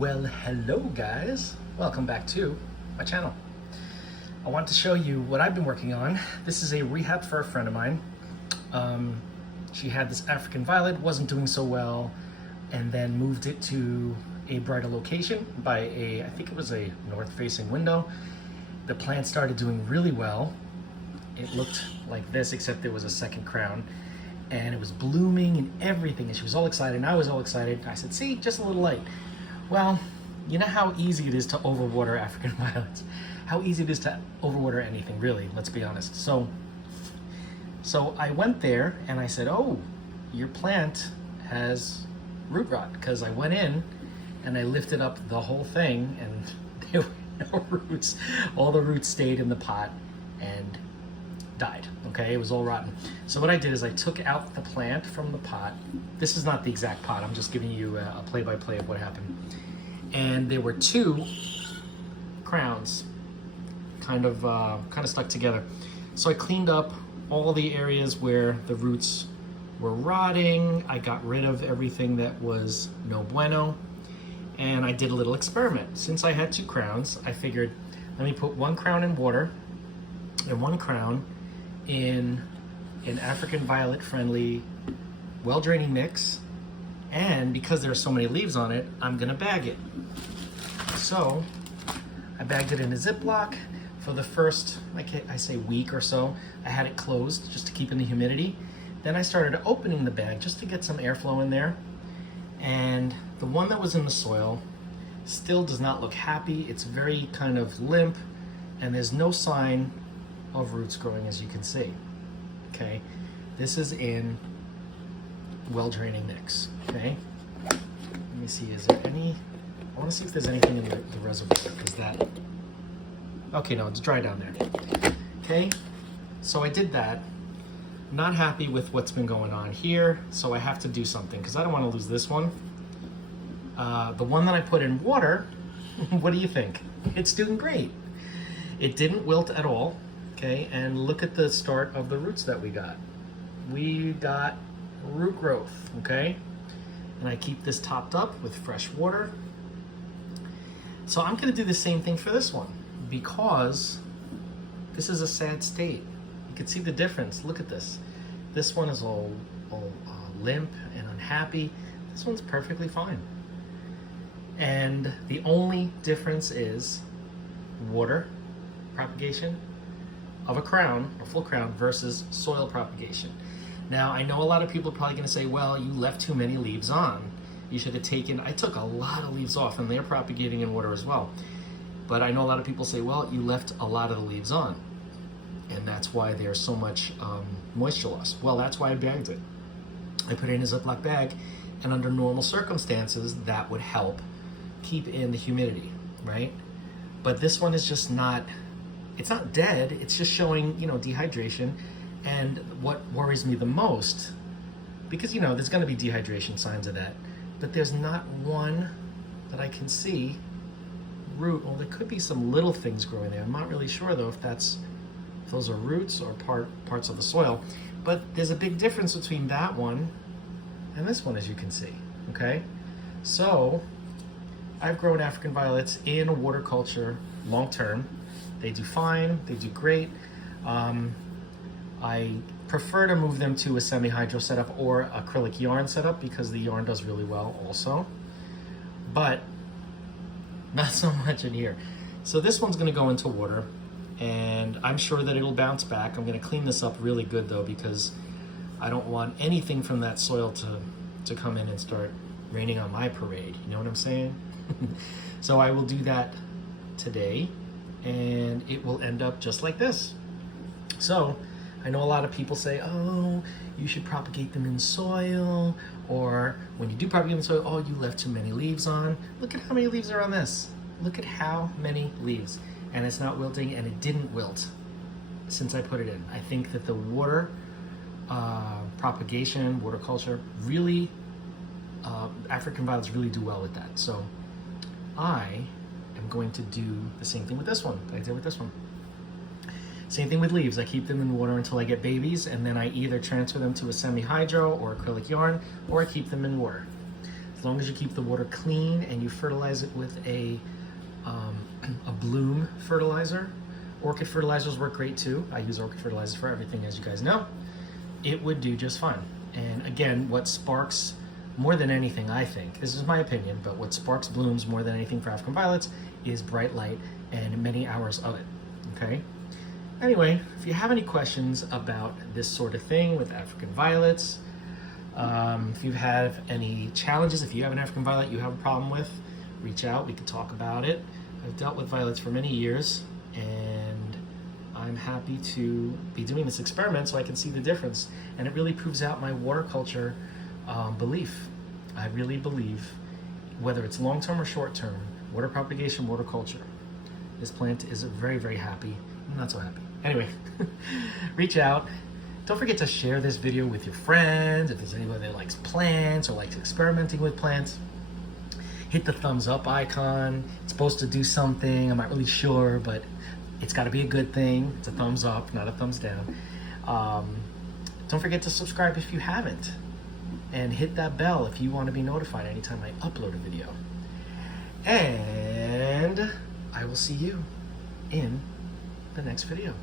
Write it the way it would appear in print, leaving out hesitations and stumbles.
Well, hello guys. Welcome back to my channel. I want to show you what I've been working on. This is a rehab for a friend of mine. She had this African violet, wasn't doing so well, and then moved it to a brighter location by I think it was a north-facing window. The plant started doing really well. It looked like this, except there was a second crown, and it was blooming and everything, and she was all excited, and I was all excited. I said, see, just a little light. Well, you know how easy it is to overwater African violets. How easy it is to overwater anything, really, let's be honest. So I went there and I said, oh, your plant has root rot, because I went in and I lifted up the whole thing and there were no roots. All the roots stayed in the pot and died, okay? It was all rotten. So what I did is I took out the plant from the pot. This is not the exact pot, I'm just giving you a play-by-play of what happened. And there were two crowns kind of stuck together. So I cleaned up all the areas where the roots were rotting. I got rid of everything that was no bueno. And I did a little experiment. Since I had two crowns, I figured, let me put one crown in water and one crown in an African violet friendly, well-draining mix. And because there are so many leaves on it, I'm gonna bag it. So I bagged it in a Ziploc. For the first, I say week or so, I had it closed just to keep in the humidity. Then I started opening the bag just to get some airflow in there. And the one that was in the soil still does not look happy. It's very kind of limp, and there's no sign of roots growing, as you can see. Okay, this is in well-draining mix. Okay, let me see, is there any, I want to see if there's anything in the reservoir. Is that, okay, no, it's dry down there. Okay, so I did that. Not happy with what's been going on here, so I have to do something because I don't want to lose this one. The one that I put in water, what do you think? It's doing great. It didn't wilt at all, okay? And look at the start of the roots that we got. We got root growth, okay? And I keep this topped up with fresh water. So I'm gonna do the same thing for this one because this is a sad state. You can see the difference. Look at this. This one is all limp and unhappy. This one's perfectly fine. And the only difference is water propagation of a crown, a full crown, versus soil propagation. Now, I know a lot of people are probably gonna say, well, you left too many leaves on. You should have taken, I took a lot of leaves off and they're propagating in water as well. But I know a lot of people say, well, you left a lot of the leaves on. And that's why there's so much moisture loss. Well, that's why I bagged it. I put it in a Ziploc bag, and under normal circumstances, that would help keep in the humidity, right? But this one is just not, it's not dead, it's just showing, dehydration. And what worries me the most, because, there's gonna be dehydration signs of that, but there's not one that I can see root. Well, there could be some little things growing there. I'm not really sure though if those are roots or parts of the soil, but there's a big difference between that one and this one, as you can see, okay? So I've grown African violets in a water culture long-term. They do fine, they do great. I prefer to move them to a semi-hydro setup or acrylic yarn setup because the yarn does really well also, but not so much in here. So this one's gonna go into water, and I'm sure that it'll bounce back. I'm gonna clean this up really good though, because I don't want anything from that soil to come in and start raining on my parade. You know what I'm saying? So I will do that today, and it will end up just like this. So I know a lot of people say, oh, you should propagate them in soil, or when you do propagate them in soil, oh, you left too many leaves on. Look at how many leaves are on this. Look at how many leaves. And it's not wilting, and it didn't wilt since I put it in. I think that the water propagation, water culture, really, African violets really do well with that. So I am going to do the same thing with this one that I did with this one. Same thing with leaves. I keep them in water until I get babies, and then I either transfer them to a semi-hydro or acrylic yarn, or I keep them in water. As long as you keep the water clean and you fertilize it with a bloom fertilizer. Orchid fertilizers work great too. I use orchid fertilizers for everything, as you guys know. It would do just fine. And again, what sparks more than anything, I think, this is my opinion, but what sparks blooms more than anything for African violets is bright light and many hours of it, okay? Anyway, if you have any questions about this sort of thing with African violets, if you have any challenges, if you have an African violet you have a problem with, reach out, we can talk about it. I've dealt with violets for many years, and I'm happy to be doing this experiment so I can see the difference. And it really proves out my water culture belief. I really believe, whether it's long-term or short-term, water propagation, water culture, this plant is very, very happy. I'm not so happy. Anyway, reach out. Don't forget to share this video with your friends. If there's anybody that likes plants or likes experimenting with plants, hit the thumbs up icon. It's supposed to do something. I'm not really sure, but it's got to be a good thing. It's a thumbs up, not a thumbs down. Don't forget to subscribe if you haven't. And hit that bell if you want to be notified anytime I upload a video. And I will see you in the next video.